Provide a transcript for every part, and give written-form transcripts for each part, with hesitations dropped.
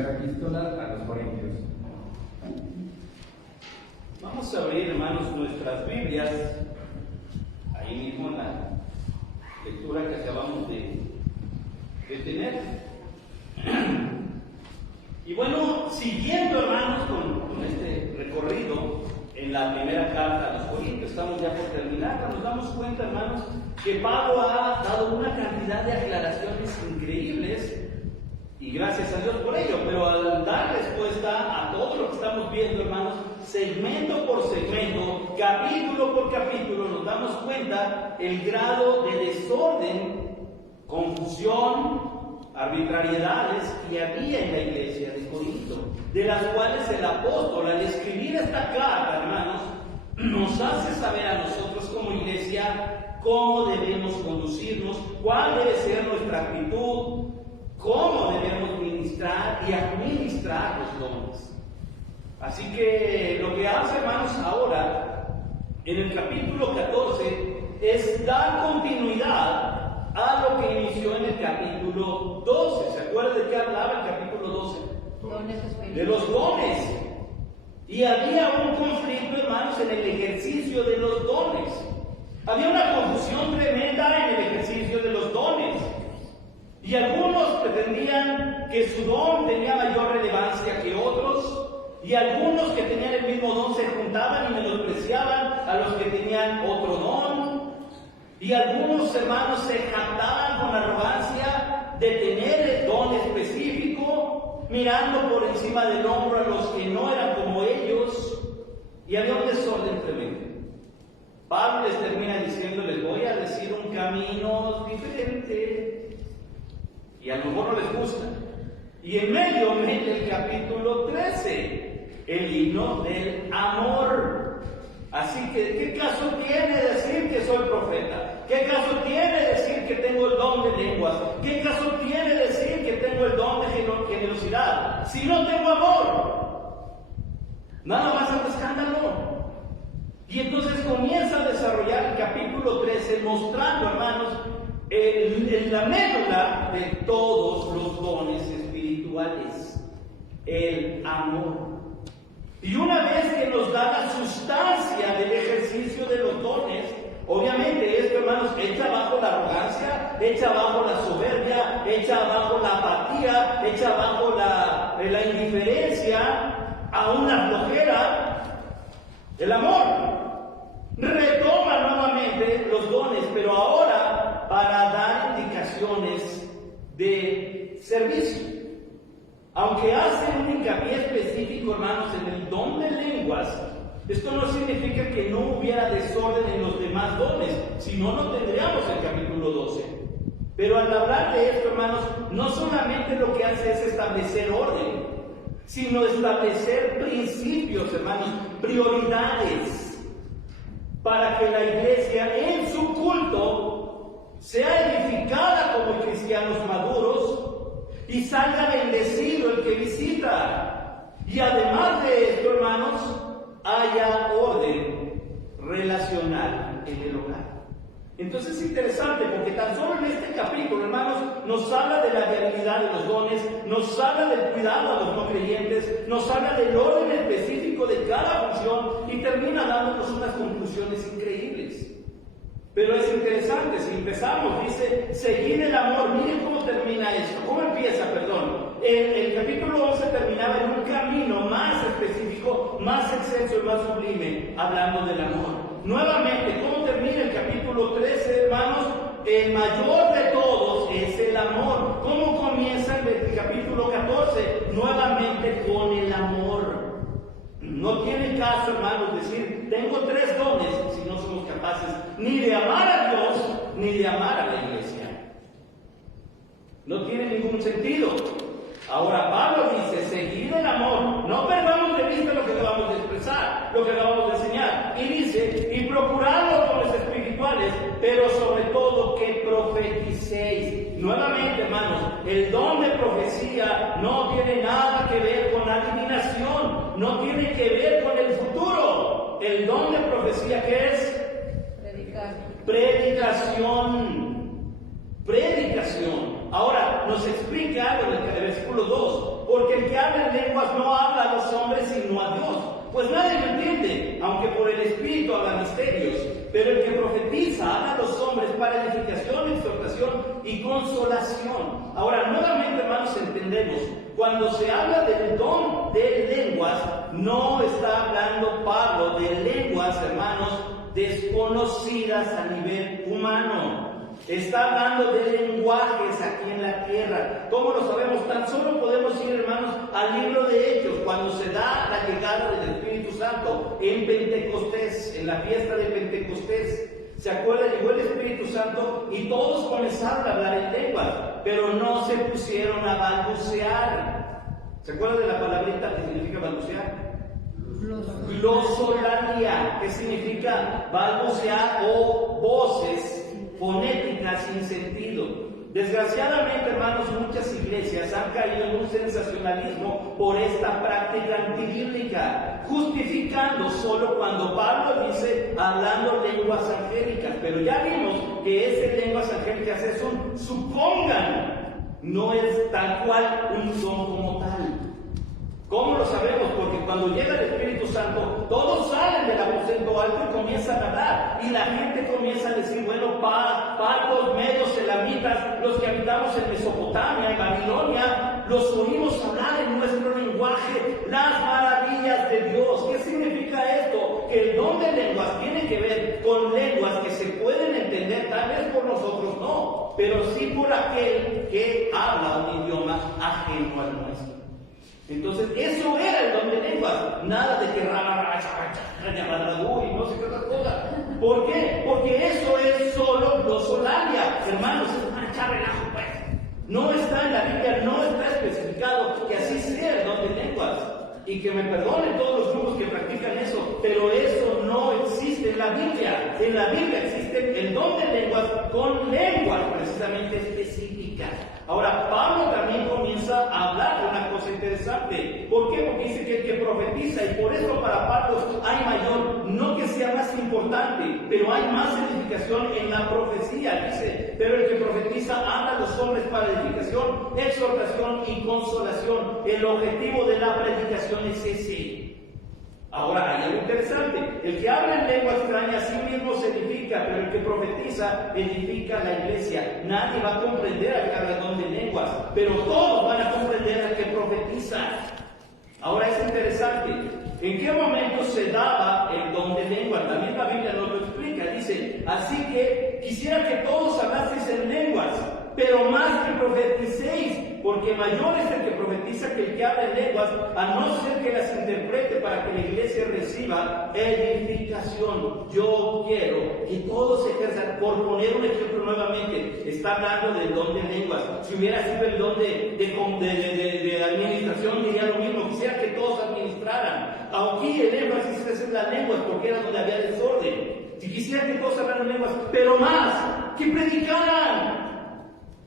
primera epístola a los Corintios. Vamos a abrir, hermanos, nuestras Biblias, ahí mismo en la lectura que acabamos de tener. Y bueno, siguiendo, hermanos, con este recorrido en la primera carta a los Corintios, estamos ya por terminar, nos damos cuenta, hermanos, que Pablo ha dado una cantidad de aclaraciones increíbles, y gracias a Dios por ello, pero al dar respuesta a todo lo que estamos viendo, hermanos, segmento por segmento, capítulo por capítulo, nos damos cuenta el grado de desorden, confusión, arbitrariedades que había en la iglesia de Corinto, de las cuales el apóstol, al escribir esta carta, hermanos, nos hace saber a nosotros como iglesia cómo debemos conducirnos, cuál debe ser nuestra actitud, cómo debemos ministrar y administrar los dones. Así que lo que hace, hermanos, ahora, en el capítulo 14, es dar continuidad a lo que inició en el capítulo 12. ¿Se acuerdan de qué hablaba el capítulo 12? De los dones. Y había un conflicto, hermanos, en el ejercicio de los dones. Había una confusión tremenda en el ejercicio de los dones. Y algunos pretendían que su don tenía mayor relevancia que otros, y algunos que tenían el mismo don se juntaban y menospreciaban a los que tenían otro don, y algunos hermanos se jactaban con arrogancia de tener el don específico, mirando por encima del hombro a los que no eran como ellos, y había un desorden tremendo. Pablo les termina diciendo: les voy a decir un camino diferente, y a lo mejor no les gusta. Y en medio mete el capítulo 13, el himno del amor. Así que, ¿qué caso tiene decir que soy profeta? ¿Qué caso tiene decir que tengo el don de lenguas? ¿Qué caso tiene decir que tengo el don de generosidad si no tengo amor? Nada más hace escándalo. Y entonces comienza a desarrollar el capítulo 13 mostrando, hermanos, la médula de todos los dones espirituales, el amor. Y una vez que nos da la sustancia del ejercicio de los dones, obviamente esto, hermanos, echa abajo la arrogancia, echa abajo la soberbia, echa abajo la apatía, echa abajo la indiferencia, aún la flojera, el amor. Retoma nuevamente los dones, pero ahora para dar indicaciones de servicio. Aunque hace un hincapié específico, hermanos, en el don de lenguas, esto no significa que no hubiera desorden en los demás dones, si no, no tendríamos el capítulo 12. Pero al hablar de esto, hermanos, no solamente lo que hace es establecer orden, sino establecer principios, hermanos, prioridades, para que la iglesia en su culto sea edificada como cristianos maduros y salga bendecido el que visita. Y además de esto, hermanos, haya orden relacional en el hogar. Entonces es interesante porque tan solo en este capítulo, hermanos, nos habla de la viabilidad de los dones, nos habla del cuidado a los no creyentes, nos habla del orden específico de cada función y termina dándonos unas conclusiones increíbles. Pero es interesante, si empezamos, dice, seguir el amor. Miren cómo termina esto, cómo empieza, perdón. El capítulo 11 terminaba en un camino más específico, más extenso y más sublime, hablando del amor. Nuevamente, ¿cómo termina el capítulo 13, hermanos? El mayor de todos es el amor. ¿Cómo comienza el capítulo 14? Nuevamente con el amor. No tiene caso, hermanos, decir, tengo 3 dones, si no somos capaces ni de amar a Dios, ni de amar a la iglesia. No tiene ningún sentido. Ahora, Pablo dice, seguid el amor, no perdamos de vista lo que acabamos de expresar, lo que acabamos de enseñar. Y dice, y procurad los dones espirituales, pero sobre todo que profeticéis. Nuevamente, hermanos, el don de profecía no tiene nada que ver con adivinación, no tiene que ver con el futuro. El don de profecía, ¿qué es? Predicar. Predicación. Predicación. Ahora, nos explica algo en el versículo 2, porque el que consolación. Ahora, nuevamente, hermanos, entendemos, cuando se habla del don de lenguas, no está hablando Pablo de lenguas, hermanos, desconocidas a nivel humano. Está hablando de lenguajes aquí en la tierra. ¿Cómo lo sabemos? Tan solo podemos ir, hermanos, al libro de Hechos, cuando se da la llegada del Espíritu Santo en Pentecostés, en la fiesta de Pentecostés. ¿Se acuerda? Llegó el Espíritu Santo y todos comenzaron a hablar en lenguas, pero no se pusieron a balbucear. ¿Se acuerda de la palabrita que significa balbucear? Glosolalia, que significa balbucear o voces fonéticas sin sentido. Desgraciadamente, hermanos, muchas iglesias han caído en un sensacionalismo por esta práctica antibíblica, justificando solo cuando Pablo dice hablando lenguas angélicas. Pero ya vimos que esas lenguas angélicas es un supongan, no es tal cual un don como tal. ¿Cómo lo sabemos? Porque cuando llega el Espíritu Santo, todos salen del aposento alto y comienzan a hablar. Y la gente comienza a decir, bueno, partos, medios, elamitas, los que habitamos en Mesopotamia, en Babilonia, los oímos hablar en nuestro lenguaje las maravillas de Dios. ¿Qué significa esto? Que el don de lenguas tiene que ver con lenguas que se pueden entender, tal vez por nosotros no, pero sí por aquel que habla un idioma ajeno al nuestro. Entonces, eso era el don de lenguas. Nada de que y no sé qué otra cosa. ¿Por qué? Porque eso es solo glosolalia. Hermanos, es para echar relajo, pues. No está en la Biblia, no está especificado que así sea el don de lenguas. Y que me perdonen todos los grupos que practican eso, pero eso no existe en la Biblia. En la Biblia existe el don de lenguas con lenguas precisamente específicas. Ahora, Pablo también comienza a hablar de una cosa interesante. ¿Por qué? Porque dice que el que profetiza, y por eso para Pablo hay mayor, no que sea más importante, pero hay más edificación en la profecía. Dice, pero el que profetiza habla a los hombres para edificación, exhortación y consolación. El objetivo de la predicación es ese. Ahora, hay algo interesante. El que habla en lengua extraña a sí mismo se edifica, pero el que profetiza edifica la iglesia. Nadie va a comprender al que habla el don de lenguas, pero todos van a comprender al que profetiza. Ahora es interesante. ¿En qué momento se daba el don de lenguas? La misma Biblia nos lo explica. Dice, así que quisiera que todos hablaseis en lenguas, pero más que profeticéis, porque mayor es el que profetiza que el que habla en lenguas, a no ser que las interprete para que la iglesia reciba edificación. Yo quiero que todos ejerzan, por poner un ejemplo nuevamente, está hablando del don de lenguas. Si hubiera sido el don de administración, diría lo mismo, quisiera que todos administraran. Aquí el énfasis es en las lenguas, porque era donde había desorden. Si quisiera que todos hablaran lenguas, pero más, que predicaran.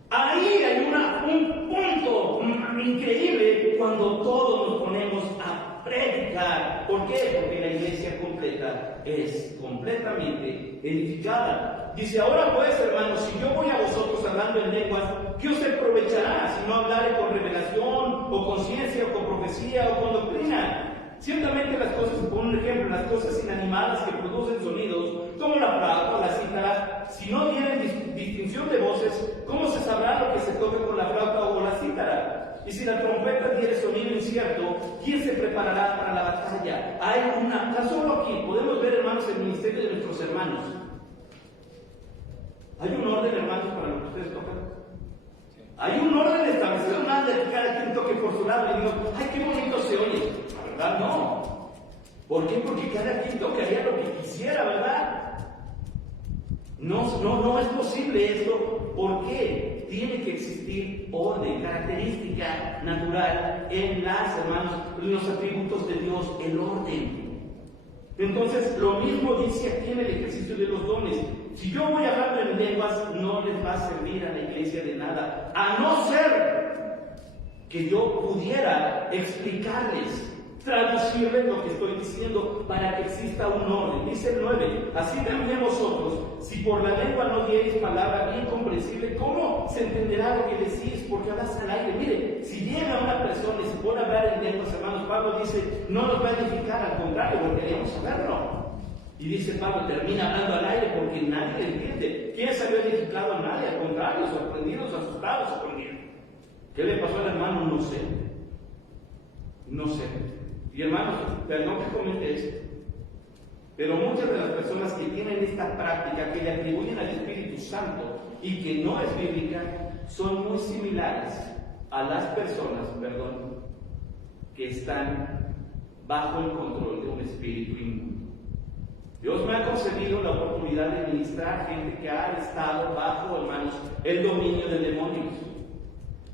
Ahí hay un punto increíble cuando todos nos ponemos a predicar. ¿Por qué? Porque la iglesia completa es completamente edificada. Dice, ahora pues, hermanos, si yo voy a vosotros hablando en lenguas, ¿qué os aprovechará si no hablaré con revelación, o con ciencia, o con profecía, o con doctrina? Ciertamente las cosas, por un ejemplo, las cosas inanimadas que producen sonidos, como la flauta o la cítara, si no tienen distinción de voces, ¿cómo se sabrá lo que se toca con la flauta o la cítara? Y si la trompeta tiene sonido incierto, ¿quién se preparará para la batalla? Tan solo aquí podemos ver, hermanos, el ministerio de nuestros hermanos. ¿Hay un orden, hermanos, para lo que ustedes tocan? Hay un orden establecido, nada de que cada quien toque por su lado y digo, ¡ay, qué bonito se oye! La verdad, no. ¿Por qué? Porque cada quien tocaría lo que quisiera, ¿verdad? No es posible esto. ¿Por qué? Tiene que existir orden, característica natural en los atributos de Dios, el orden. Entonces, lo mismo dice aquí en el ejercicio de los dones. Si yo voy hablando en lenguas, no les va a servir a la iglesia de nada, a no ser que yo pudiera explicarles, traducirles lo que estoy diciendo para que exista un orden. Dice el 9, así también vosotros, si por la lengua no diereis palabra bien comprensible, ¿cómo se entenderá lo que decís? Porque hablas al aire. Mire, si llega una persona y se pone a hablar en lenguas, hermanos, Pablo dice, no nos va a edificar, al contrario, volveremos a verlo. Y dice Pablo, termina hablando al aire porque nadie le entiende. ¿Quién salió edificado? Nadie, al contrario, sorprendidos, asustados, sorprendidos. ¿Qué le pasó al hermano? No sé. No sé. Y hermanos, perdón que comente esto, pero muchas de las personas que tienen esta práctica, que le atribuyen al Espíritu Santo y que no es bíblica, son muy similares a las personas, que están bajo el control de un espíritu inmundo. Dios me ha concedido la oportunidad de ministrar a gente que ha estado bajo, hermanos, el dominio de demonios.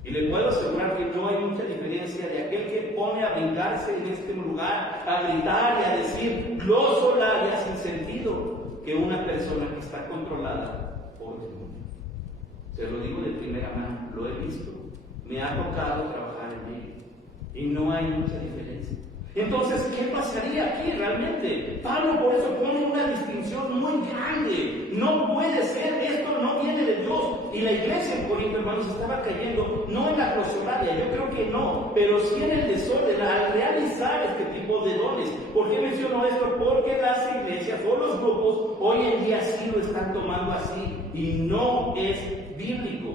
Y le puedo asegurar que no hay mucha diferencia de aquel que pone a brincarse en este lugar, a gritar y a decir glosolalia sin sentido, que una persona que está controlada por demonios. Se lo digo de primera mano, lo he visto, me ha tocado trabajar en ello, y no hay mucha diferencia. Entonces, ¿qué pasaría aquí realmente? Pablo por eso pone una distinción muy grande. No puede ser, esto no viene de Dios. Y la iglesia en Corinto, hermanos, estaba cayendo no en la glosolalia, yo creo que no, pero sí en el desorden al realizar este tipo de dones. ¿Por qué menciono esto? Porque las iglesias o los grupos hoy en día sí lo están tomando así y no es bíblico.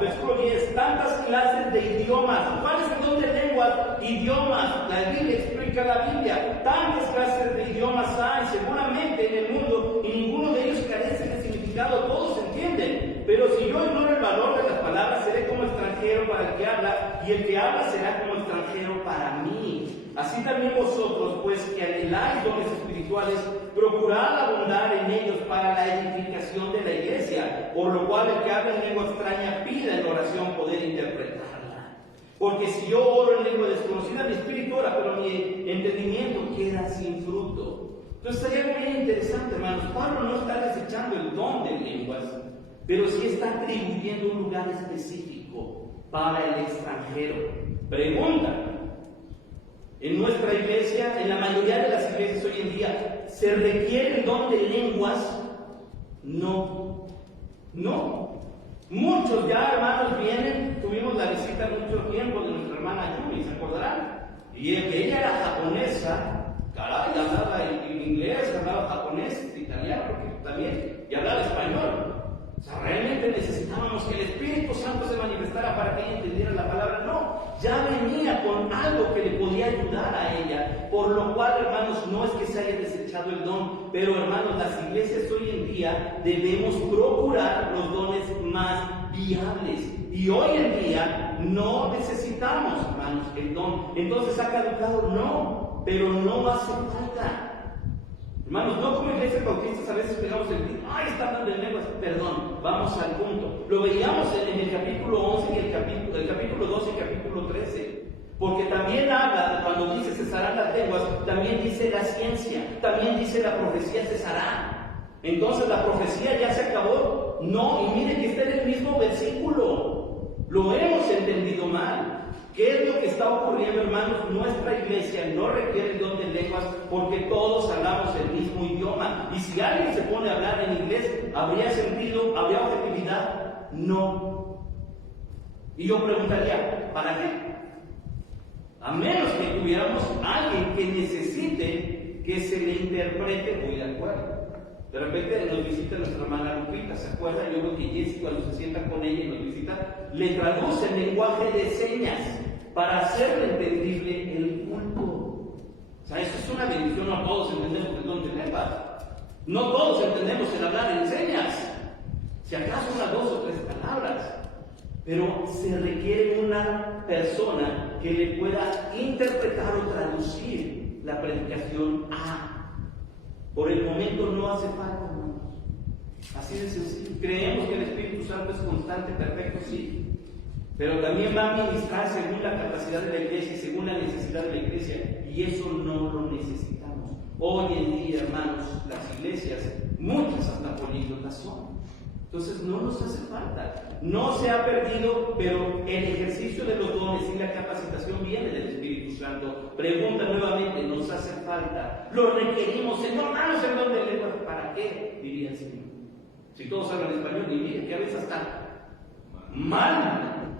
Versículo 10, tantas clases de idiomas. ¿Cuál es el don de lenguas? Idiomas. La Biblia explica la Biblia. Tantas clases de idiomas hay seguramente en el mundo y ninguno de ellos carece de significado. Todos entienden. Pero si yo ignoro el valor de las palabras, seré como extranjero para el que habla y el que habla será como extranjero para mí. Así también vosotros, pues que anheláis dones espirituales, procurad abundar en ellos para la edificación de la iglesia, por lo cual el que habla en lengua extraña pida en oración poder interpretarla. Porque si yo oro en lengua desconocida, mi espíritu ora, pero mi entendimiento queda sin fruto. Entonces hay algo bien interesante, hermanos. Pablo no está desechando el don de lenguas, pero sí está atribuyendo un lugar específico para el extranjero. Pregunta: en nuestra iglesia, en la mayoría de las iglesias hoy en día, ¿se requiere el don de lenguas? No. Muchos ya, hermanos, vienen, tuvimos la visita mucho tiempo de nuestra hermana Yumi, ¿se acordarán? Y ella era japonesa, caray, hablaba inglés, hablaba japonés, italiano, porque también, y hablaba español. O sea, realmente necesitábamos que el Espíritu Santo se manifestara para que ella entendiera la palabra. No, ya venía con algo que le podía ayudar a ella. Por lo cual, hermanos, no es que se haya desechado el don, pero hermanos, las iglesias hoy en día debemos procurar los dones más viables. Y hoy en día no necesitamos, hermanos, el don. Entonces, ¿ha caducado? No, pero no hace falta. Hermanos, no como iglesias bautistas a veces pegamos el grito, ¡ay, está hablando en lenguas! Perdón, vamos al punto. Lo veíamos en el capítulo 11 y el capítulo 12 y el capítulo 13. Porque también habla, cuando dice cesarán las lenguas, también dice la ciencia, también dice la profecía cesará. Entonces, ¿la profecía ya se acabó? No, y mire que está en el mismo versículo. Lo hemos entendido mal. ¿Qué es lo que está ocurriendo, hermanos? Nuestra iglesia no requiere el don de lenguas porque todos hablamos el mismo idioma. Y si alguien se pone a hablar en inglés, ¿habría sentido? ¿Habría objetividad? No. Y yo preguntaría, ¿para qué? A menos que tuviéramos alguien que necesite que se le interprete, muy de acuerdo. De repente nos visita nuestra hermana Lupita, ¿se acuerda? Yo creo que Jessy, cuando se sienta con ella y nos visita, le traduce el lenguaje de señas para hacerle entendible el culto. O sea, eso es una bendición. No todos entendemos el don de lenguas. No todos entendemos el hablar en señas. Si acaso unas 2 o 3 palabras. Pero se requiere una persona que le pueda interpretar o traducir la predicación a. Por el momento no hace falta, hermanos. Así de sencillo. Creemos que el Espíritu Santo es constante, perfecto, sí. Pero también va a ministrar según la capacidad de la iglesia y según la necesidad de la iglesia. Y eso no lo necesitamos. Hoy en día, hermanos, las iglesias, muchas hasta políglotas son. Entonces no nos hace falta. No se ha perdido, pero el ejercicio de los dones y la capacitación viene del Espíritu Santo. Pregunta nuevamente, ¿nos hace falta? ¿Lo requerimos? Señor, danos el don de lenguas. ¿Para qué? Diría el Señor. Si todos hablan español, y mire que a veces hasta mal.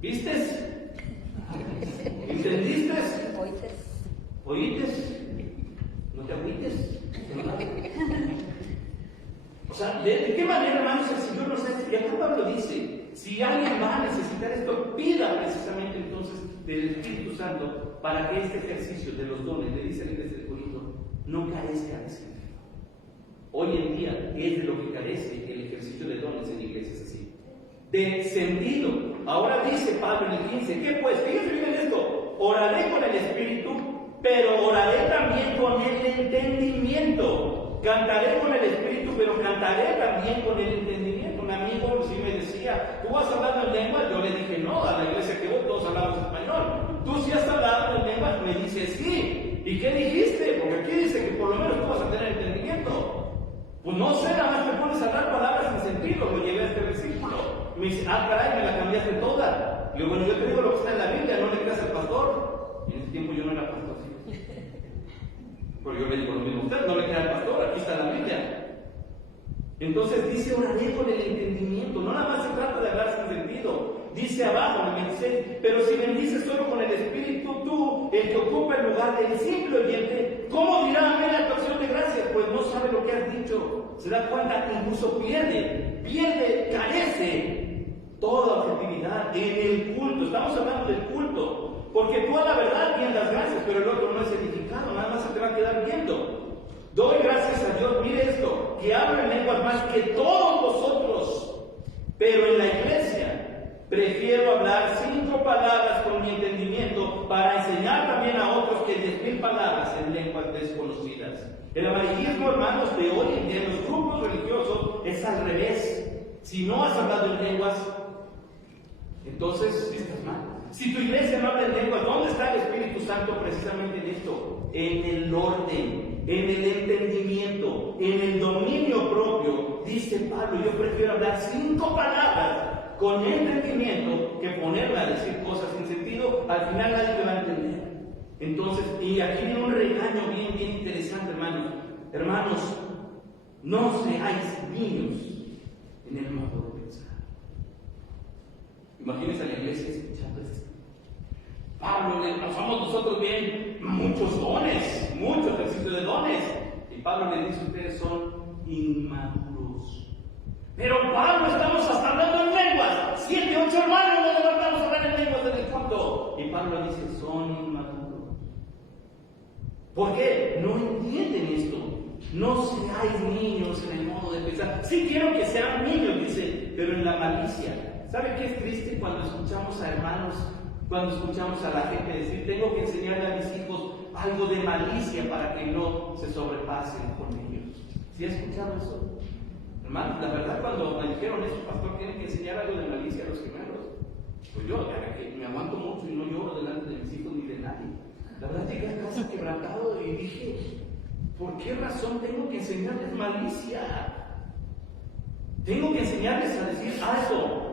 ¿Vistes? ¿Entendiste? ¿Oítes? ¿No te agüites? Santo para que este ejercicio de los dones, le dice la iglesia de Corinto, no carezca de sentido. Hoy en día es de lo que carece el ejercicio de dones en iglesias así. De sentido. Ahora dice Pablo en el 15, ¿qué pues? Fíjense bien en esto. Oraré con el Espíritu, pero oraré también con el entendimiento. Cantaré con el Espíritu, pero cantaré también con el entendimiento. Un amigo sí me decía, ¿tú vas hablando en lengua? Yo le dije, no, a la iglesia que voy todos hablamos español. ¿Tú sí has hablado en lengua? Me dice, sí. ¿Y qué dijiste? Porque aquí dice que por lo menos tú vas a tener entendimiento. Pues no sé, nada más me pones a hablar palabras sin sentido. Lo llevé a este versículo. Me dice, caray, me la cambiaste toda. Le digo, bueno, yo te digo lo que está en la Biblia, no le creas al pastor. Y en ese tiempo yo no era pastor, sí. Pero yo le digo lo mismo a usted, no le crea al pastor, aquí está la Biblia. Entonces dice, oraré con el entendimiento. No nada más se trata de hablar sin sentido. Dice abajo en el 26, pero si bendices solo con el Espíritu, tú, el que ocupa el lugar del simple oyente, ¿cómo dirá amén la acción de gracias? Pues no sabe lo que has dicho. Se da cuenta, incluso pierde, carece toda objetividad en el culto. Estamos hablando del culto. Porque tú a la verdad bien das gracias, pero el otro no es edificado, nada más se te va a quedar viendo. Doy gracias a Dios, mire esto, que hablo en lenguas más que todos vosotros, pero en la iglesia prefiero hablar 5 palabras con mi entendimiento para enseñar también a otros que 10,000 palabras en lenguas desconocidas. El amarillismo, hermanos, de hoy en día en los grupos religiosos es al revés. Si no has hablado en lenguas, entonces estás mal. Si tu iglesia no habla en lenguas, ¿dónde está el Espíritu Santo precisamente en esto? En el orden, en el entendimiento, en el dominio propio. Dice Pablo, yo prefiero hablar 5 palabras con entendimiento que ponerme a decir cosas sin sentido. Al final nadie me va a entender. Entonces, y aquí viene un regaño bien interesante, hermanos. Hermanos, no seáis niños en el modo de pensar. Imagínense a la iglesia escuchando esto. Pablo, nos somos nosotros bien, muchos dones, mucho ejercicio de dones. Y Pablo le dice, ustedes son inmaduros. Pero Pablo, estamos hasta hablando en lenguas. 7, 8 hermanos nos levantamos a hablar en lenguas en el culto. Y Pablo dice, son inmaduros. ¿Por qué? No entienden esto. No seáis niños en el modo de pensar. Sí quiero que sean niños, dice, pero en la malicia. ¿Sabe qué es triste cuando escuchamos a hermanos, cuando escuchamos a la gente decir, tengo que enseñarle a mis hijos algo de malicia para que no se sobrepasen con ellos? ¿Sí ha escuchado eso? Hermanos, la verdad cuando me dijeron eso, pastor, tienen que enseñar algo de malicia a los gemelos. Pues yo, ya que me aguanto mucho y no lloro delante de mis hijos ni de nadie. La verdad llegué a casa quebrantado y dije, ¿por qué razón tengo que enseñarles malicia? Tengo que enseñarles a decir algo.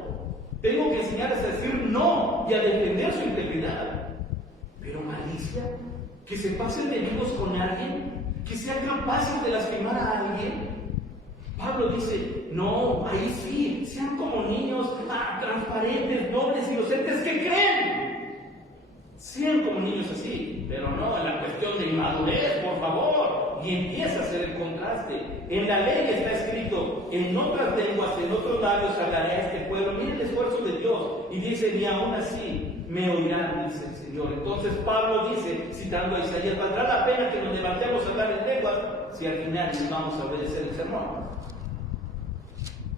Tengo que enseñarles a decir no y a defender su integridad. Pero malicia, que se pasen de vivos con alguien, que sean capaces de lastimar a alguien. Pablo dice, no, ahí sí, sean como niños transparentes, nobles, inocentes, que creen. Sean como niños así, pero no en la cuestión de inmadurez, por favor. Y empieza a hacer el contraste. En la ley está escrito, en otras lenguas, en otros labios hablaré a este pueblo. Miren el esfuerzo de Dios. Y dice, ni aún así me oirán, dice el Señor. Entonces Pablo dice, citando a Isaías, ¿valdrá la pena que nos levantemos a hablar en lenguas si al final nos vamos a obedecer el sermón?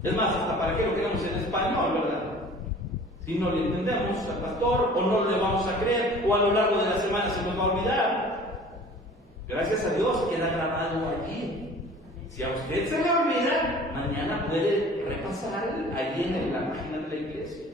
Es más, hasta para qué lo queremos en español, ¿verdad? Si no le entendemos al pastor, o no le vamos a creer, o a lo largo de la semana se nos va a olvidar. Gracias a Dios queda grabado aquí. Si a usted se le olvida, mañana puede repasar ahí en la página de la iglesia.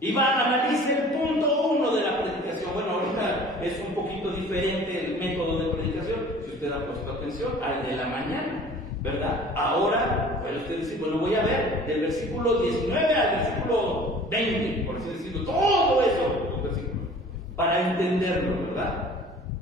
Y va a analizar el punto 1 de la predicación. Bueno, ahorita es un poquito diferente el método de predicación, si usted ha puesto atención, al de la mañana. ¿Verdad? Ahora, puede usted decir, bueno, voy a ver del versículo 19 al versículo 20, por así decirlo, todo eso, los versículos, para entenderlo, ¿verdad?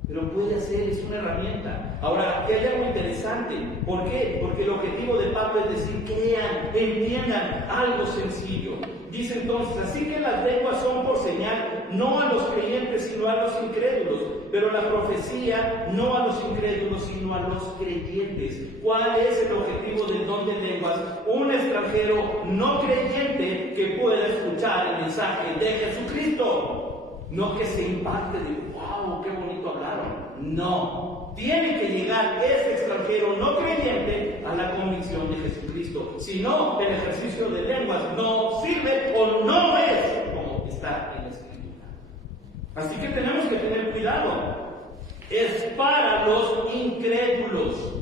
Pero puede hacer, es una herramienta. Ahora, aquí hay algo interesante. ¿Por qué? Porque el objetivo de Pablo es decir, crean, entiendan algo sencillo. Dice entonces, así que las lenguas son por señal, no a los creyentes, sino a los incrédulos. Pero la profecía, no a los incrédulos, sino a los creyentes. ¿Cuál es el objetivo del don de lenguas? Un extranjero no creyente que pueda escuchar el mensaje de Jesucristo. no que se impacte de wow, qué bonito hablaron. No, tiene que llegar ese extranjero no creyente a la convicción de Jesucristo. Si no, el ejercicio de lenguas no sirve o no es como está en la Escritura. Así que tenemos que tener cuidado. Es para los incrédulos.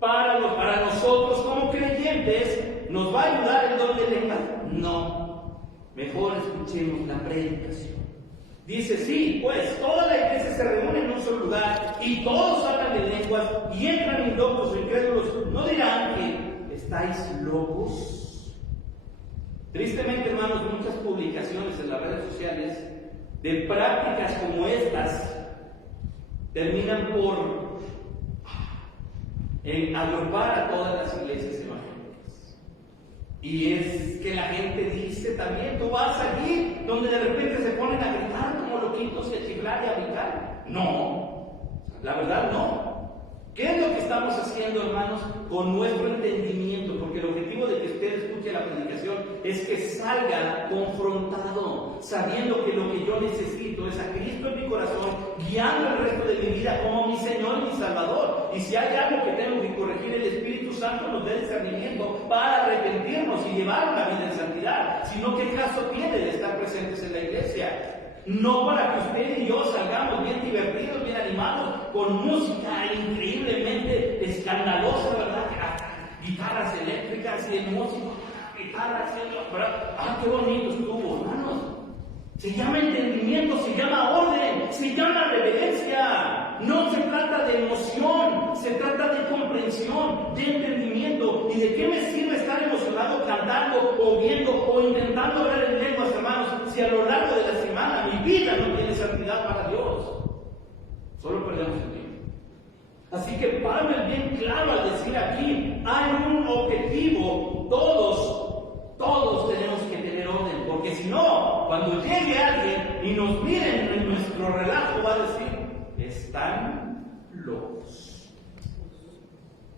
Para nosotros como creyentes, ¿nos va a ayudar el don de lenguas? No. Mejor escuchemos la predicación. Dice, sí, pues toda la iglesia se reúne en un solo lugar y todos hablan de lenguas y entran indoctos o incrédulos. ¿No dirán que estáis locos? Tristemente, hermanos, muchas publicaciones en las redes sociales de prácticas como estas terminan por agrupar a todas las iglesias evangélicas. Y es que la gente dice también, tú vas allí donde de repente se ponen a gritar como loquitos y a chiflar y a brincar. No, la verdad no. ¿Qué es lo que estamos haciendo, hermanos, con nuestro entendimiento? Porque el objetivo de que usted escuche la predicación es que salga confrontado, sabiendo que lo que yo necesito es a Cristo en mi corazón, guiando el resto de mi vida como mi Señor y mi Salvador. Y si hay algo que tengo que corregir, el Espíritu Santo nos dé discernimiento para arrepentirnos y llevar una vida en santidad. Sino, ¿qué caso tiene de estar presentes en la iglesia? No para que usted y yo salgamos bien divertidos, bien animados, con música increíblemente escandalosa, ¿verdad? Guitarras eléctricas y el músico, guitarras, qué bonito estuvo, hermanos. Se llama entendimiento, se llama orden, se llama reverencia. No se trata de emoción, se trata de comprensión, de entendimiento. ¿Y de qué me sirve estar emocionado cantando o viendo o intentando hablar en lenguas, hermanos, si a lo largo de la semana mi vida no tiene santidad para Dios? Solo perdemos el tiempo. Así que Pablo es bien claro al decir aquí, hay un objetivo, todos tenemos que tener orden, porque si no, cuando llegue alguien y nos miren en nuestro relajo, va a decir, están locos.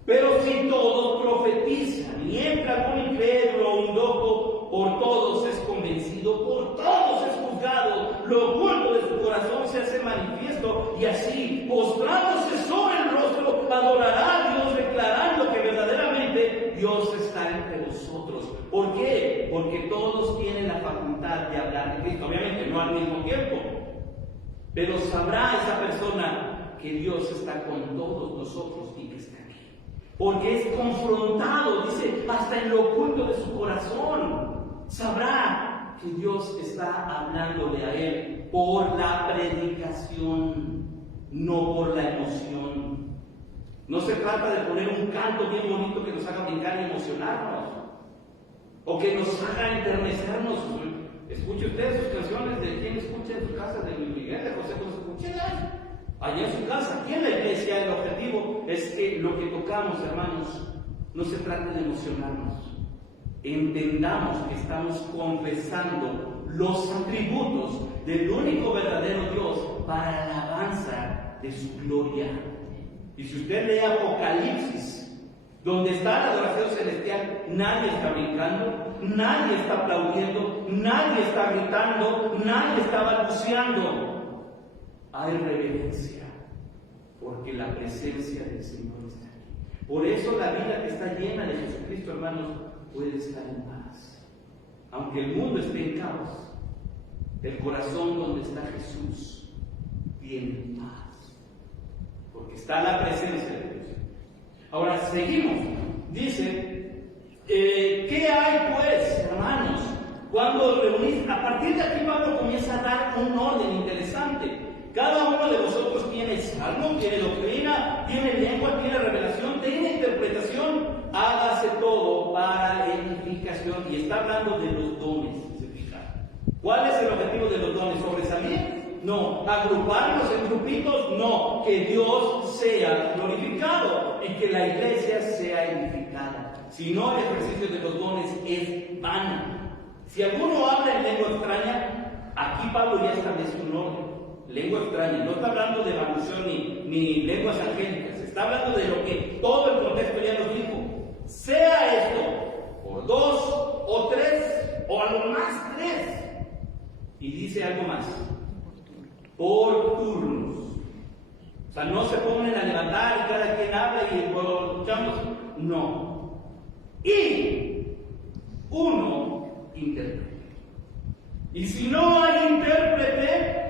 Pero si todos profetizan y entra algún incrédulo o un loco, por todos es convencido, por todos es juzgado, lo oculto de su corazón se hace manifiesto, y así, postrándose sobre el rostro, adorará a Dios, declarando que verdaderamente Dios está entre vosotros. ¿Por qué? Porque todos tienen la facultad de hablar de Cristo, obviamente no al mismo tiempo, pero sabrá esa persona que Dios está con todos nosotros y que está aquí. Porque es confrontado, dice, hasta en lo oculto de su corazón. Sabrá que Dios está hablándole a él por la predicación, no por la emoción. No se trata de poner un canto bien bonito que nos haga brincar y emocionarnos, o que nos haga enternecernos. Escuche usted sus canciones de quien escucha en su casa, de Luis Miguel, de José José, escúchelas allá en su casa. Aquí en la iglesia el objetivo es que lo que tocamos, hermanos, no se trate de emocionarnos. Entendamos que estamos confesando los atributos del único verdadero Dios para la alabanza de su gloria. Y si usted lee Apocalipsis, donde está la adoración celestial, nadie está brincando, nadie está aplaudiendo, nadie está gritando, nadie está balbuceando. Hay reverencia, porque la presencia del Señor está aquí. Por eso la vida que está llena de Jesucristo, hermanos, puede estar en paz. Aunque el mundo esté en caos, el corazón donde está Jesús tiene paz, porque está la presencia de Dios. Ahora seguimos. Dice, ¿qué hay pues, hermanos, cuando reunís? A partir de aquí Pablo comienza a dar un orden interesante. Cada uno de vosotros tiene salmo, tiene doctrina, tiene lengua, tiene revelación, tiene interpretación. Hágase todo para edificación. Y está hablando de los dones. ¿Cuál es el objetivo de los dones? ¿Sobresalir? No. ¿Agruparnos en grupitos? No. Que Dios sea glorificado y que la iglesia sea edificada. Si no, el ejercicio de los dones es vano. Si alguno habla en lengua extraña, aquí Pablo ya establece un orden. Lengua extraña, no está hablando de evolución ni lenguas angélicas, está hablando de lo que todo el contexto ya nos dijo. Sea esto por 2 o 3, o a lo más 3. Y dice algo más. Por turnos. O sea, no se ponen a levantar y cada quien habla y lo escuchamos. No. Y uno interprete. Y si no hay intérprete,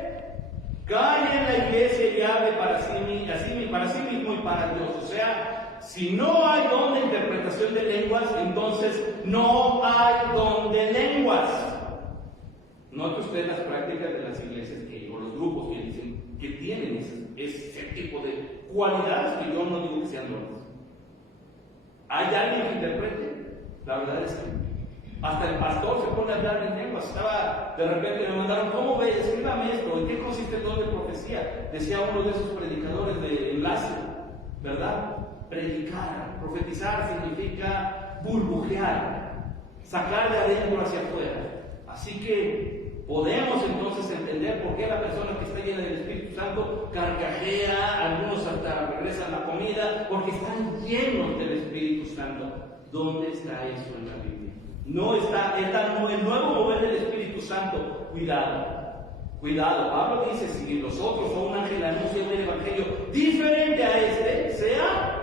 calle en la iglesia y hable para sí mismo y para Dios. O sea, si no hay don de interpretación de lenguas, entonces no hay don de lenguas. Note usted las prácticas de las iglesias o los grupos que dicen que tienen ese tipo de cualidades que yo no digo que sean dones. ¿Hay alguien que interprete? La verdad es que hasta el pastor se pone a hablar en lenguas. De repente me mandaron, ¿cómo ve? Escríbame esto. ¿En qué consiste el don de profecía? Decía uno de esos predicadores de enlace, ¿verdad? Predicar, profetizar significa burbujear, sacar de adentro hacia afuera. Así que podemos entonces entender por qué la persona que está llena del Espíritu Santo carcajea, algunos hasta regresan la comida, porque están llenos del Espíritu Santo. ¿Dónde está eso en la Biblia? No está el nuevo mover del Espíritu Santo. Cuidado. Pablo dice, si los otros o un ángel anuncia un evangelio diferente a este, sea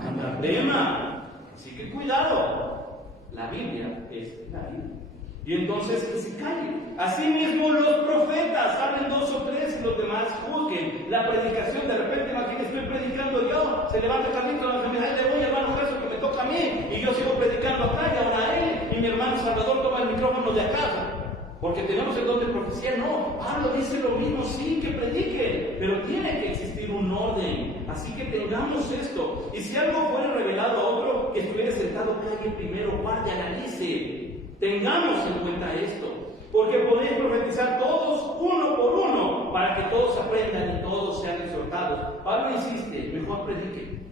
anatema. Así que cuidado. La Biblia es la Biblia. Y entonces que se calle. Asimismo los profetas hablen 2 o 3 y los demás juzguen. La predicación, de repente imagínate, estoy predicando yo, se levanta Carlito, le voy hermano Jesús que me toca a mí, y yo sigo predicando acá y ahora a él, y mi hermano Salvador toma el micrófono de acá. Porque tenemos el don de profecía, no. Pablo dice lo mismo, sí, que prediquen, pero tiene que existir un orden. Así que tengamos esto. Y si algo fuera revelado a otro, que estuviera sentado, calle primero, guarde, analice. Tengamos en cuenta esto, porque podéis profetizar todos uno por uno, para que todos aprendan y todos sean exhortados. Pablo insiste, mejor prediquen.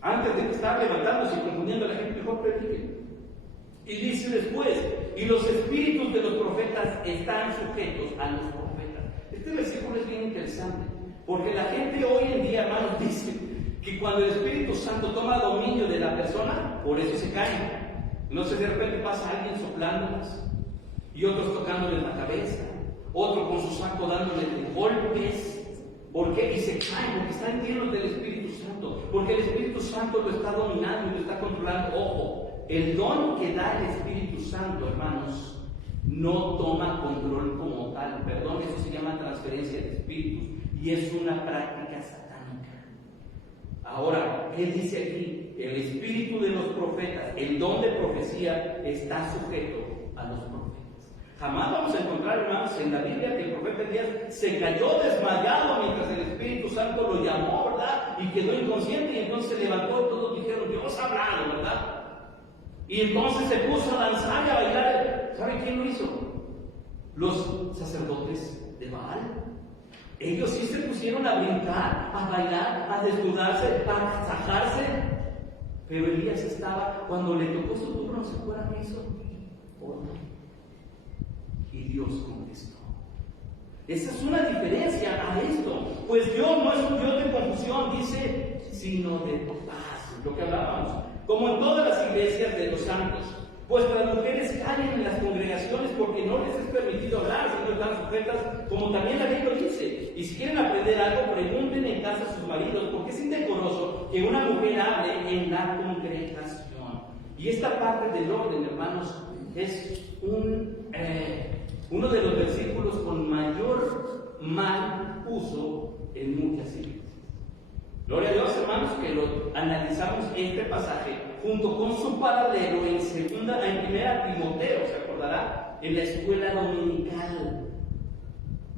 Antes de que estar levantándose y confundiendo a la gente, mejor prediquen. Y dice después, y los espíritus de los profetas están sujetos a los profetas. Este versículo es bien interesante, porque la gente hoy en día, hermanos, dice que cuando el Espíritu Santo toma dominio de la persona, por eso se cae. No sé, de repente pasa alguien soplándoles y otros tocándoles la cabeza, otro con su saco dándole golpes. ¿Por qué? Y se caen porque están llenos del Espíritu Santo, porque el Espíritu Santo lo está dominando y lo está controlando. Ojo, el don que da el Espíritu Santo, hermanos, no toma control como tal. Perdón, eso se llama transferencia de espíritus y es una práctica satánica. Ahora, él dice aquí, el espíritu de los profetas, el don de profecía está sujeto a los profetas. Jamás vamos a encontrar, hermanos, en la Biblia que el profeta Elías se cayó desmayado mientras el Espíritu Santo lo llamó, ¿verdad? Y quedó inconsciente y entonces se levantó y todos dijeron, Dios ha hablado, ¿verdad? Y entonces se puso a danzar y a bailar. ¿Sabe quién lo hizo? Los sacerdotes de Baal. Ellos sí se pusieron a brincar, a bailar, a desnudarse, a sajarse. Pero Elías estaba, cuando le tocó su turno, ¿se acuerdan qué hizo? Oró. Y Dios contestó. Esa es una diferencia a esto. Pues Dios no es un Dios de confusión, dice, sino de paz. Lo que hablábamos. Como en todas las iglesias de los santos, vuestras mujeres callen en las congregaciones porque no les es permitido hablar, sino están sujetas, como también la ley lo dice. Y si quieren aprender algo, pregunten en casa a sus maridos, porque es indecoroso que una mujer hable en la congregación. Y esta parte del orden, hermanos, es uno de los versículos con mayor mal uso en muchas iglesias. Gloria a Dios, hermanos, que lo analizamos este pasaje junto con su paralelo en primera Timoteo, ¿se acordará? En la escuela dominical.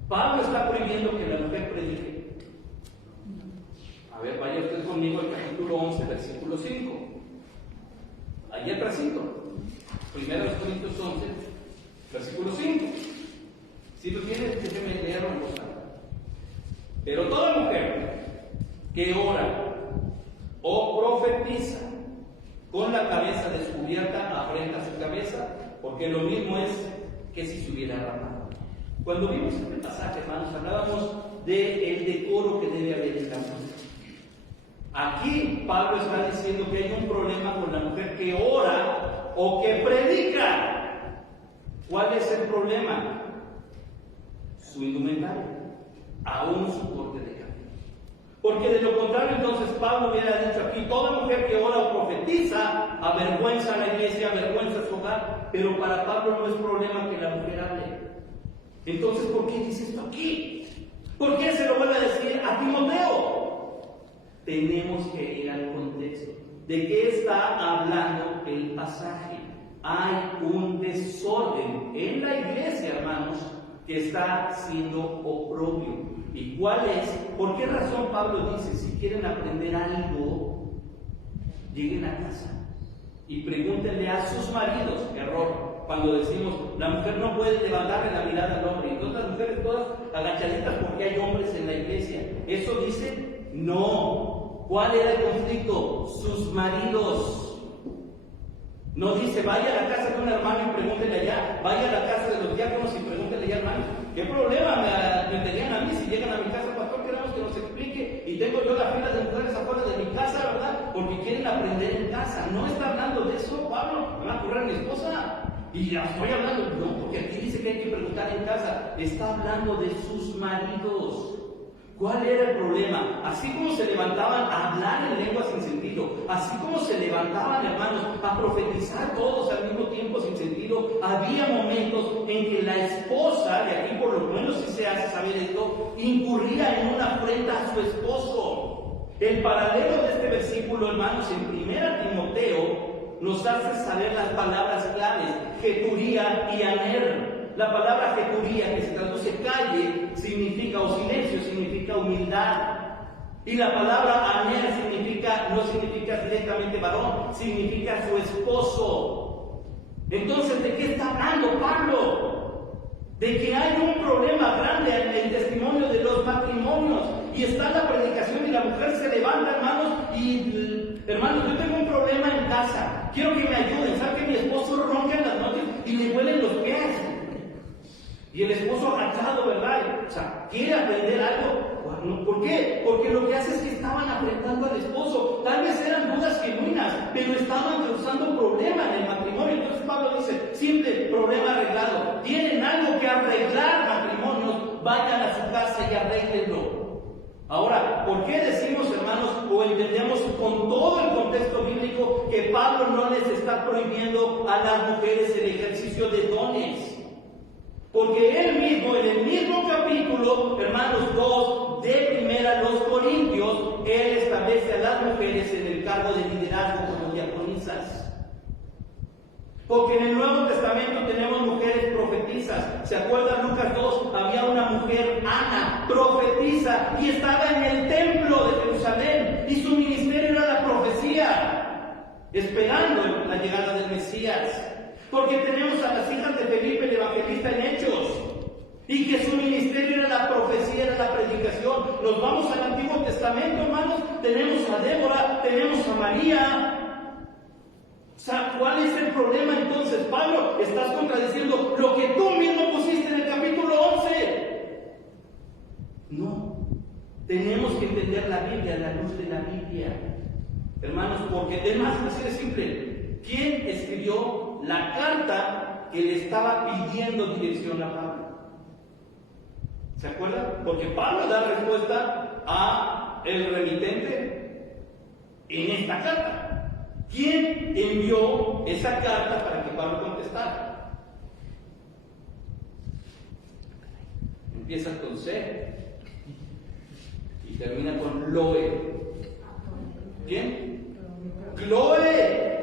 Pablo está prohibiendo que la mujer predique. A ver, vaya usted conmigo al capítulo 11, versículo 5. Ahí atrásito. 1 Corintios 11, versículo 5. Si lo tienes, déjeme leerlo en voz alta. Pero toda mujer que ora o profetiza con la cabeza descubierta, afrenta su cabeza, porque lo mismo es que si se hubiera rapado. Cuando vimos este pasaje, hermanos, hablábamos del decoro que debe haber en la mujer. Aquí Pablo está diciendo que hay un problema con la mujer que ora o que predica. ¿Cuál es el problema? su indumentaria, aún su corte de cabello. Porque de lo contrario, entonces Pablo hubiera dicho aquí: toda mujer que ora o profetiza avergüenza a la iglesia, avergüenza a su hogar. Pero para Pablo no es problema que la mujer hable. Entonces, ¿por qué dice esto aquí? ¿Por qué se lo vuelve a decir a Timoteo? Tenemos que ir al contexto. ¿De qué está hablando el pasaje? Hay un desorden en la iglesia, hermanos, que está siendo oprobio. ¿Y cuál es? ¿Por qué razón Pablo dice: si quieren aprender algo, lleguen a casa y pregúntenle a sus maridos? Error. Cuando decimos, la mujer no puede levantarle la mirada al hombre, y entonces las mujeres todas agachaditas porque hay hombres en la iglesia. ¿Eso dice? No. ¿Cuál era el conflicto? Sus maridos. No dice: vaya a la casa de un hermano y pregúntele allá, vaya a la casa de los diáconos y pregúntele allá, hermano. ¿Qué problema me tenían a mí si llegan a mi casa? Pastor, queremos que nos explique, y tengo yo la fila de mujeres afuera de mi casa, ¿verdad? Porque quieren aprender en casa. No está hablando de eso, Pablo. Me va a correr mi esposa. Y ya estoy hablando, no, porque aquí dice que hay que preguntar en casa. Está hablando de sus maridos. ¿Cuál era el problema? Así como se levantaban a hablar en lenguas sin sentido, así como se levantaban, hermanos, a profetizar todos al mismo tiempo sin sentido, había momentos en que la esposa, de aquí por lo menos si se hace saber esto, incurría en una afrenta a su esposo. El paralelo de este versículo, hermanos, en 1 Timoteo, nos hace saber las palabras claves: jeturía y aner. La palabra jeturía, que se traduce calle, significa, o silencio, significa humildad. Y la palabra aner significa, no significa directamente varón, significa su esposo. Entonces, ¿de qué está hablando Pablo? De que hay un problema grande en el testimonio de los matrimonios. Y está la predicación y la mujer se levanta, hermanos, y hermanos, yo tengo un problema en casa, quiero que me ayuden. ¿Sabe que mi esposo ronca en las noches y le huelen los pies? Y el esposo agachado, ¿verdad? O sea, quiere aprender algo. ¿Por qué? Porque lo que hace es que estaban afrentando al esposo. Tal vez eran dudas genuinas, pero estaban causando problemas en el matrimonio. Entonces Pablo dice: simple, problema arreglado. Tienen algo que arreglar, matrimonios, vayan a su casa y arréglenlo. Ahora, ¿por qué decimos, hermanos, o entendemos con todo el contexto bíblico que Pablo no les está prohibiendo a las mujeres el ejercicio de dones? Porque él mismo, en el mismo capítulo, hermanos 2 de 1 Corintios, él establece a las mujeres en el cargo de liderazgo como diaconisas. Porque en el Nuevo Testamento tenemos mujeres profetizas. ¿Se acuerdan? Lucas 2, había una mujer, Ana, profetiza, y estaba en el templo de Jerusalén, y su ministerio era la profecía, esperando la llegada del Mesías. Porque tenemos a las hijas de Felipe el evangelista en Hechos, y que su ministerio era la profecía, era la predicación. Nos vamos al Antiguo Testamento, hermanos, tenemos a Débora, tenemos a María. O sea, ¿cuál es el problema entonces, Pablo? Estás contradiciendo lo que tú mismo pusiste en el capítulo 11. No, tenemos que entender la Biblia a la luz de la Biblia, hermanos, porque además, así de simple. ¿Quién escribió la carta que le estaba pidiendo dirección a Pablo? ¿Se acuerdan? Porque Pablo da respuesta a el remitente en esta carta. ¿Quién envió esa carta para que Pablo contestara? Empieza con C y termina con Loe. ¿Quién? Chloe.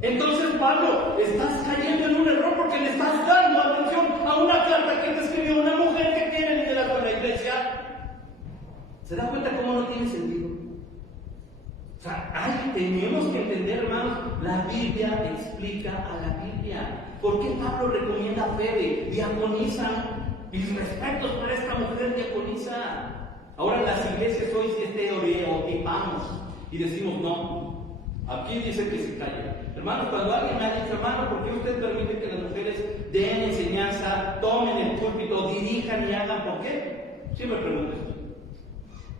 Entonces, Pablo, estás cayendo en un error porque le estás dando atención a una carta que te escribió una mujer que tiene liderazgo en la iglesia. ¿Se da cuenta cómo no tiene sentido? O sea, tenemos que entender, hermanos, la Biblia explica a la Biblia. ¿Por qué Pablo recomienda a Febe? Diaconizan. Mis respetos para esta mujer diaconisa. Ahora las iglesias hoy estereotipamos y decimos no. Aquí dice que se calle. Hermano, cuando alguien me ha dicho, hermano, ¿por qué usted permite que las mujeres den enseñanza, tomen el púlpito, dirijan y hagan? ¿Por qué? Siempre pregunto esto.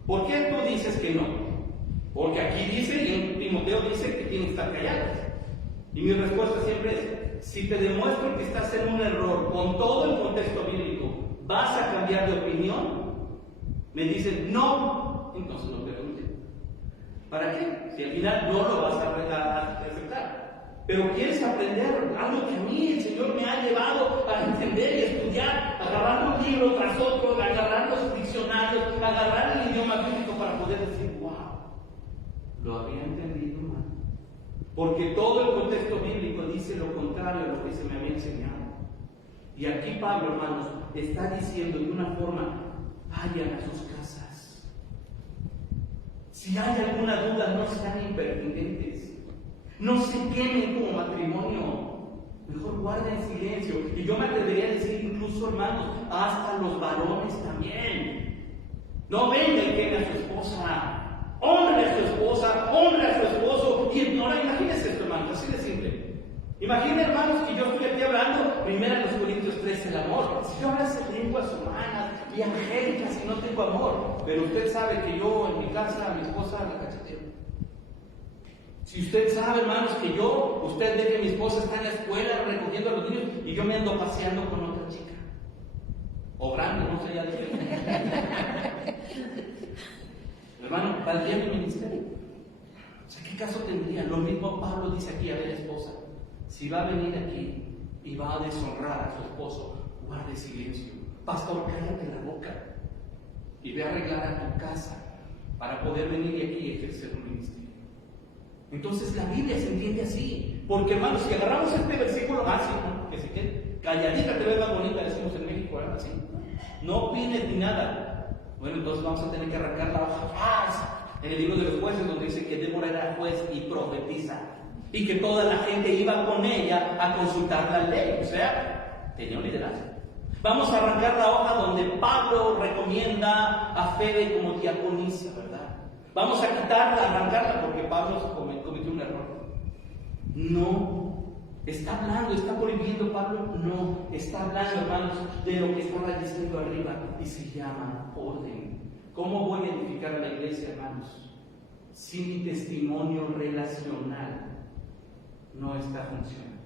¿Por qué tú dices que no? Porque aquí dice, y en Timoteo dice que tienen que estar callados. Y mi respuesta siempre es: si te demuestro que estás en un error con todo el contexto bíblico, ¿vas a cambiar de opinión? Me dicen, no, entonces no pregunte. ¿Para qué? Si al final no lo vas a aceptar. Pero quieres aprender algo que a mí el Señor me ha llevado a entender y estudiar, agarrar un libro tras otro, agarrar los diccionarios, agarrar el idioma bíblico para poder decir, wow, lo había entendido mal. Porque todo el contexto bíblico dice lo contrario a lo que se me había enseñado. Y aquí Pablo, hermanos, está diciendo de una forma, vayan a sus casas. Si hay alguna duda, no sean impertinentes. No se quemen como matrimonio. Mejor guarden silencio. Y yo me atrevería a decir, incluso, hermanos, hasta los varones también. No venga y queme a su esposa. Honre a su esposa, honre a su esposo. Y ahora imagínense esto, hermanos, así de simple. Imaginen, hermanos, que yo estoy aquí hablando, primero en los Corintios 3, el amor. Si yo hablas en lenguas humanas y angélicas y no tengo amor, pero usted sabe que yo en mi casa a mi esposa la cacheteo. Si usted sabe, hermanos, que usted ve que mi esposa está en la escuela recogiendo a los niños y yo me ando paseando con otra chica. O grande, no sé ya de qué. Hermano, ¿valdría mi ministerio? O sea, ¿qué caso tendría? Lo mismo Pablo dice aquí, a ver, esposa. Si va a venir aquí y va a deshonrar a su esposo, guarde silencio. Pastor, cállate la boca y ve a arreglar a tu casa para poder venir aquí y ejercer un ministerio. Entonces la Biblia se entiende así. Porque, hermanos, si agarramos este versículo así, ¿no? Que se quede calladita, te ves más bonita, decimos en México, ¿verdad? Así. No opines ni nada. Bueno, entonces vamos a tener que arrancar la hoja en el libro de los jueces, donde dice que Débora era juez y profetiza. Y que toda la gente iba con ella a consultar la ley. O sea, tenía un liderazgo. Vamos a arrancar la hoja donde Pablo recomienda a Febe como diaconisa, ¿verdad? Vamos a quitarla, arrancarla, porque Pablo cometió un error. No. ¿Está hablando, está prohibiendo Pablo? No. Está hablando, hermanos, de lo que estaba diciendo arriba. Y se llama orden. ¿Cómo voy a edificar a la iglesia, hermanos? Si mi testimonio relacional no está funcionando.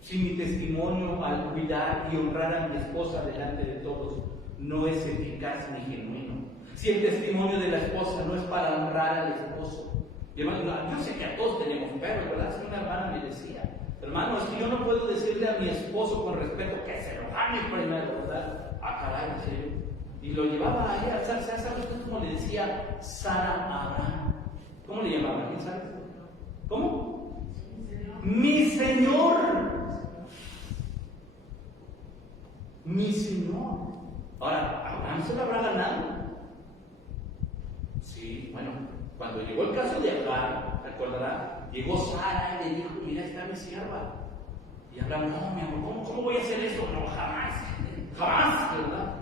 Si mi testimonio al cuidar y honrar a mi esposa delante de todos no es eficaz ni genuino. Si el testimonio de la esposa no es para honrar al esposo. Y hermano, yo sé que a todos tenemos perros, ¿verdad? Es que una hermana me decía, hermano, es que yo no puedo decirle a mi esposo con respeto que se lo gane primero, ¿verdad? Ah, caray, en serio. Y lo llevaba ahí a alzarse. ¿Sabe usted cómo le decía Sara a Abraham? ¿Cómo le llamaba? ¿Quién sabe? ¿Cómo? Mi Señor. Mi Señor. Ahora, ¿Abraham se lo habrá ganado? Sí, bueno, cuando llegó el caso de Abraham, ¿recordará? Llegó Sara y le dijo, mira, está mi sierva. Y Abraham, no, mi amor, ¿cómo voy a hacer esto? No, jamás, ¿verdad?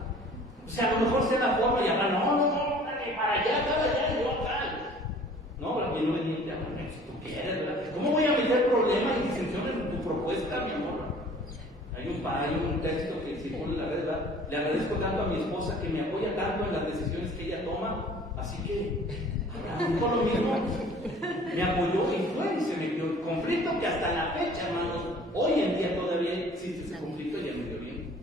O sea, a lo mejor sea la forma y Abraham, no, dale, para allá, yo acá. No, pero que no venía y amor, si tú quieres, ¿verdad? ¿Cómo voy a meter problemas y disensiones en tu propuesta, mi amor? Hay un texto que circula en la red, ¿verdad? Le agradezco tanto a mi esposa que me apoya tanto en las decisiones que ella toma, así que Abraham por lo mismo me apoyó y fue y se metió en conflicto que hasta la fecha, hermanos, hoy en día todavía existe ese conflicto y ya me dio bien.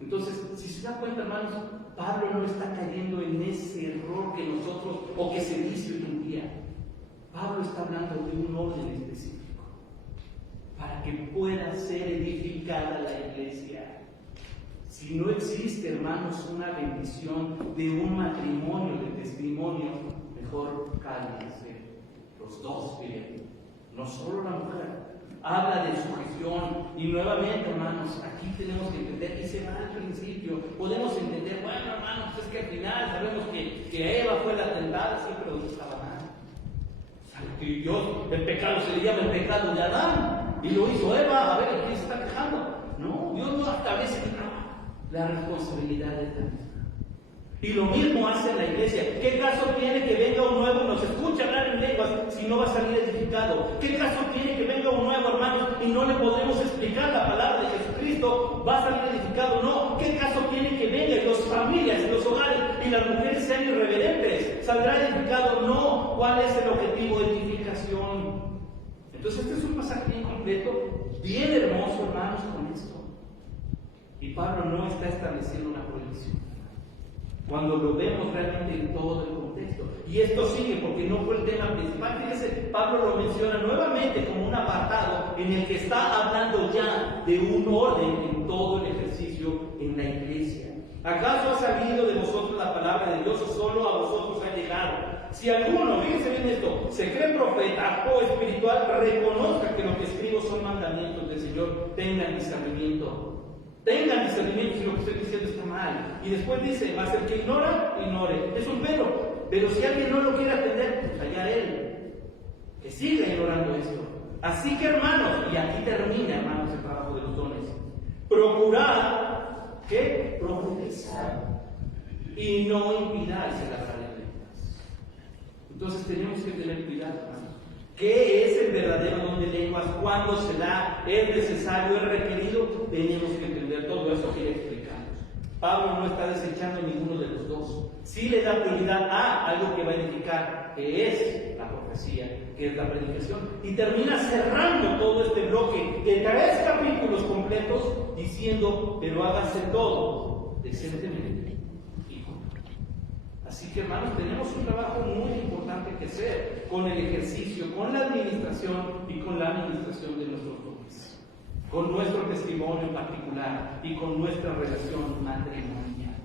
Entonces, si se da cuenta, hermanos, Pablo no está cayendo en ese error que nosotros, o que se dice hoy en día. Pablo está hablando de un orden específico para que pueda ser edificada la iglesia. Si no existe, hermanos, una bendición de un matrimonio, de testimonio, mejor cállense los dos, bien, no solo la mujer. Habla de sujeción y nuevamente, hermanos, aquí tenemos que entender, y se va al principio, podemos entender, bueno, hermanos, es que al final sabemos que Eva fue la tentada, sí, pero no estaba nada. Que Dios, el pecado se le llama el pecado de Adán, y lo hizo Eva, a ver, ¿quién se está quejando? No, Dios no hasta a veces la responsabilidad es la misma. Y lo mismo hace la iglesia. ¿Qué caso tiene que venga un nuevo y nos escuche hablar en lenguas si no va a salir edificado? ¿Qué caso tiene que venga un nuevo, hermanos, y no le podremos explicar la palabra de Jesucristo? ¿Va a salir edificado? No. ¿Qué caso tiene que venga y las familias, y los hogares y las mujeres sean irreverentes? ¿Saldrá edificado? No. ¿Cuál es el objetivo? Edificación. Entonces este es un pasaje bien completo, bien hermoso, hermanos, con esto. Y Pablo no está estableciendo una prohibición, cuando lo vemos realmente en todo el contexto. Y esto sigue porque no fue el tema principal. Fíjense, Pablo lo menciona nuevamente como un apartado en el que está hablando ya de un orden en todo el ejercicio en la iglesia. ¿Acaso ha salido de vosotros la palabra de Dios o solo a vosotros ha llegado? Si alguno, fíjense bien esto, se cree profeta o espiritual, reconozca que lo que escribo son mandamientos del Señor, tengan discernimiento. Tengan discernimiento si lo que estoy diciendo está mal. Y después dice, más el que ignora, ignore. Es un pero si alguien no lo quiere atender, pues allá él. Que siga ignorando esto. Así que hermanos, y aquí termina, hermanos, el trabajo de los dones. Procurad, ¿qué? Profetizar. Y no impidáis el hablar de lenguas. Entonces tenemos que tener cuidado, hermanos. ¿Qué es el verdadero don de lenguas? ¿Cuándo se da? ¿Es necesario? ¿Es requerido? Tenemos que entender todo eso que ya explicamos. Pablo no está desechando ninguno de los dos. Sí le da prioridad a algo que va a edificar, que es la profecía, que es la predicación. Y termina cerrando todo este bloque de 3 capítulos completos diciendo, pero hágase todo decentemente y con. Así que, hermanos, tenemos un trabajo muy importante que hacer con el ejercicio, con la administración y con la administración de nuestros dones, con nuestro testimonio en particular y con nuestra relación matrimonial,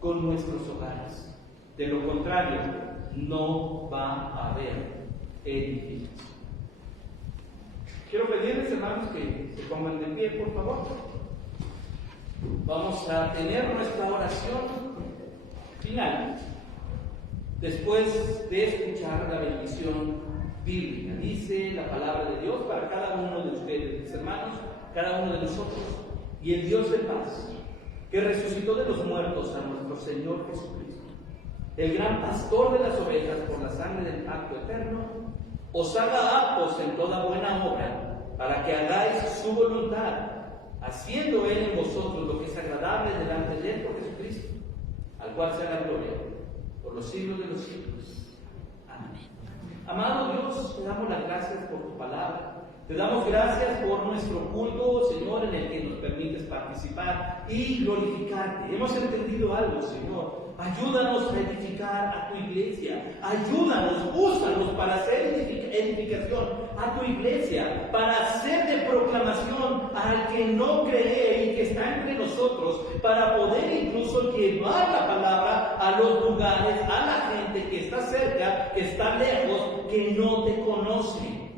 con nuestros hogares. De lo contrario, no va a haber edificación. Quiero pedirles, hermanos, que se pongan de pie, por favor. Vamos a tener nuestra oración final, después de escuchar la bendición bíblica. Dice la palabra de Dios para cada uno de ustedes, mis hermanos, cada uno de nosotros. Y el Dios de paz, que resucitó de los muertos a nuestro Señor Jesucristo, el gran pastor de las ovejas por la sangre del pacto eterno, os haga aptos en toda buena obra, para que hagáis su voluntad, haciendo Él en vosotros lo que es agradable delante de Él por Jesucristo, al cual sea la gloria por los siglos de los siglos. Amén. Amado Dios, te damos las gracias por tu palabra. Te damos gracias por nuestro culto, Señor, en el que nos permites participar y glorificarte. Hemos entendido algo, Señor. Ayúdanos a edificar a tu iglesia. Ayúdanos, úsanos para hacer edificación a tu iglesia, para hacer de proclamación al que no cree y que está entre nosotros, para poder incluso llevar la palabra a los lugares, a la gente que está cerca, que está lejos, que no te conoce.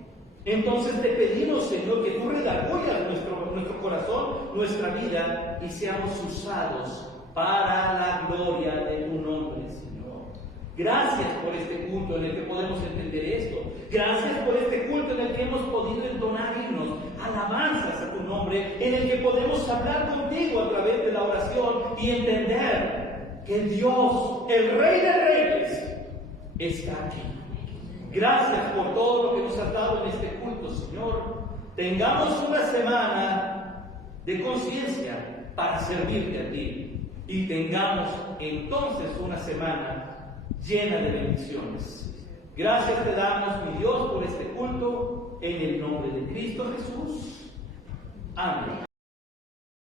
Entonces te pedimos, Señor, que tú redargullas nuestro corazón, nuestra vida, y seamos usados para la gloria de tu nombre, Señor. Gracias por este culto en el que podemos entender esto. Gracias por este culto en el que hemos podido entonar himnos, alabanzas a tu nombre, en el que podemos hablar contigo a través de la oración y entender que Dios, el Rey de Reyes, está aquí. Gracias por todo lo que nos has dado en este culto, Señor. Tengamos una semana de conciencia para servirte a ti. Y tengamos entonces una semana llena de bendiciones. Gracias te damos, mi Dios, por este culto, en el nombre de Cristo Jesús. Amén.